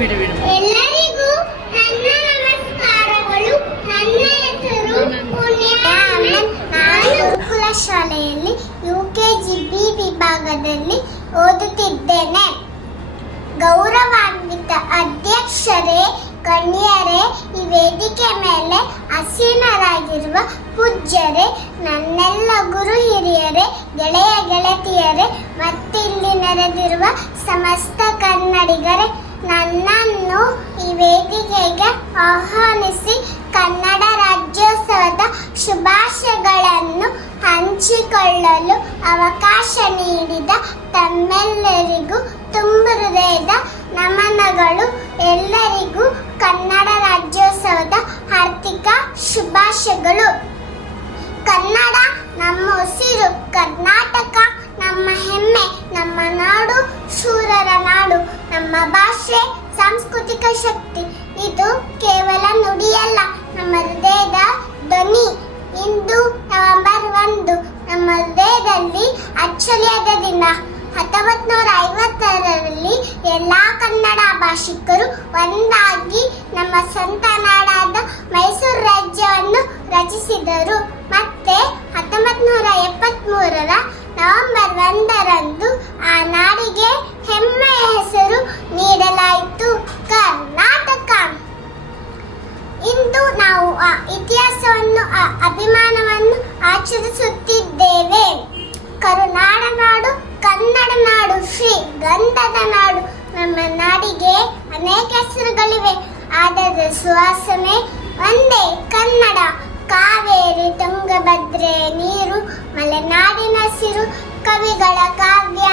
ಬಿಡು ಬಿಡು. ಎಲ್ಲರಿಗೂ ನನ್ನ ನಮಸ್ಕಾರಗಳು. ನನ್ನ ಹೆಸರು ನಾನು ಗುರುಕುಲ ಶಾಲೆಯಲ್ಲಿ ಯು ಕೆ ಜಿ ಬಿ ವಿಭಾಗದಲ್ಲಿ ಓದುತ್ತಿದ್ದೇನೆ. ಗೌರವಾನ್ವಿತ ಅಧ್ಯಕ್ಷರೇ ಗಣ್ಯರೇ ಈ ವೇದಿಕೆ ಮೇಲೆ ಆಸೀನರಾಗಿರುವ ಪೂಜ್ಯರೇ ನನ್ನೆಲ್ಲ ಗುರು ಹಿರಿಯರೇ ಗೆಳೆಯ ಗೆಳತಿಯರೇ ಮತ್ತಿಲ್ಲಿ ನೆರೆದಿರುವ ಸಮಸ್ತ ಕನ್ನಡಿಗರೇ ನನ್ನನ್ನು ಈ ವೇದಿಕೆಗೆ ಆಹ್ವಾನಿಸಿ ಕನ್ನಡ ರಾಜ್ಯೋತ್ಸವದ ಶುಭಾಶಯಗಳನ್ನು ಹಂಚಿಕೊಳ್ಳಲು ಅವಕಾಶ ನೀಡಿದ ತಮ್ಮೆಲ್ಲರಿಗೂ ತುಂಬ ಹೃದಯದ ನಮನಗಳು ಸಾಂಸ್ಕೃತಿಕ ಶಕ್ತಿ. ಇದು ಕೇವಲ ನುಡಿಯಲ್ಲ. ನಮ್ಮ ಹೃದಯದ ಧ್ವನಿ. ಇಂದು ನವೆಂಬರ್ ಒಂದು. ನಮ್ಮ ಹೃದಯದಲ್ಲಿ ಅಚ್ಚಳಿಯದ ದಿನ. ಹತ್ತೊಂಬತ್ ನೂರ ಐವತ್ತರಲ್ಲಿ ಎಲ್ಲಾ ಕನ್ನಡ ಭಾಷಿಕರು ಒಂದಾಗಿ ನಮ್ಮ ಸ್ವಂತ ನಾಡಾದ ಮೈಸೂರು ರಾಜ್ಯವನ್ನು ರಚಿಸಿದರು. ಮತ್ತೆ ಹತ್ತೊಂಬತ್ನೂರ ನೂರ ಎಪ್ಪತ್ತ್ ಮೂರರ ನವೆಂಬರ್ ಅಭಿಮಾನವನ್ನು ಆಚರಿಸುತ್ತಿದ್ದೇವೆ. ಕರುನಾಡ ನಾಡು, ಕನ್ನಡ ನಾಡು, ಶ್ರೀ ಗಂಧದ ನಾಡು. ನಮ್ಮ ನಾಡಿಗೆ ಅನೇಕ ಹೆಸರುಗಳಿವೆ. ಆದರೆ ಸುವಾಸನೆ ಒಂದೇ ಕನ್ನಡ. ಕಾವೇರಿ, ತುಂಗಭದ್ರೆ ನೀರು, ಮಲೆನಾಡಿನ ಸಿರು ಕವಿಗಳ ಕಾವ್ಯ,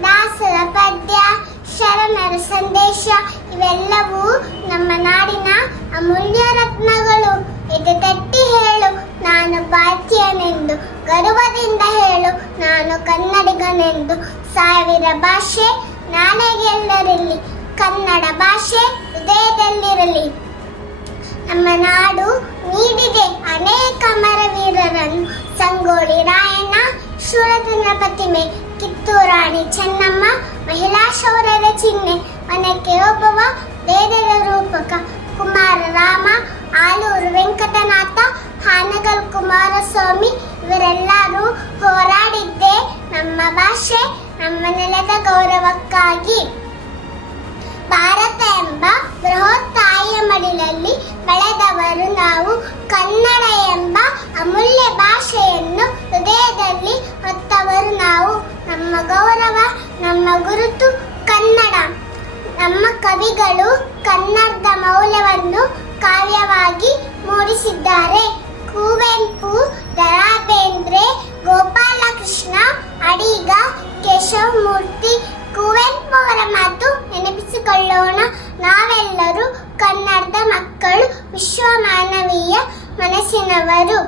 ದಾಸರ ಪದ್ಯ, ಶರಣರ ಸಂದೇಶ, ಇವೆಲ್ಲವೂ ನಮ್ಮ ನಾಡಿನ ಅಮೂಲ್ಯ ನಾನು ಕನ್ನಡಿಗನೆಂದು ಸಾವಿರ ಭಾಷೆ ನಾಳೆಗೆಲ್ಲರಿರಲಿ ಕನ್ನಡ ಭಾಷೆ ಹೃದಯದಲ್ಲಿರಲಿ. ನಮ್ಮ ನಾಡು ನೀಡಿದೆ ಅನೇಕ ಮರವೀರರನ್ನು ಸಂಗೋಳಿ ರಾಯಣ್ಣ, ಶೂರತನ ಪ್ರತಿಮೆ, ಕಿತ್ತೂರಾಣಿ ಚೆನ್ನಮ್ಮ, ಮಹಿಳಾ ಶೌರ್ಯದ ಚಿಹ್ನೆ ಮನಕ್ಕೆ ಒಬ್ಬವ ವೇದದ ರೂಪಕ ಕುಮಾರ ರಾಮ, ಆಲೂರು ವೆಂಕಟನಾಥ, ಹಾನಗಲ್ ಕುಮಾರಸ್ವಾಮಿ ಭಾಷೆ ನಮ್ಮ ನೆಲದ ಗೌರವಕ್ಕಾಗಿ. ಭಾರತ ಎಂಬ ಬೃಹತ್ ತಾಯಿಯ ಮಡಿಲಲ್ಲಿ ಬೆಳೆದವರು ನಾವು ಕನ್ನಡ ಎಂಬ ಅಮೂಲ್ಯ ಭಾಷೆಯನ್ನು ಹೃದಯದಲ್ಲಿ ಹೊತ್ತವರು ನಾವು. ನಮ್ಮ ಗೌರವ, ನಮ್ಮ ಗುರುತು ಕನ್ನಡ. ನಮ್ಮ ಕವಿಗಳು ಕನ್ನಡದ ಮೌಲ್ಯವನ್ನು ಕಾವ್ಯವಾಗಿ ಮೂಡಿಸಿದ್ದಾರೆ. ಶಿವಮೂರ್ತಿ ಕುವೆಂಪು ಅವರ ಮಾತು ನೆನಪಿಸಿಕೊಳ್ಳೋಣ. ನಾವೆಲ್ಲರೂ ಕನ್ನಡದ ಮಕ್ಕಳು ವಿಶ್ವ ಮಾನವೀಯ ಮನಸ್ಸಿನವರು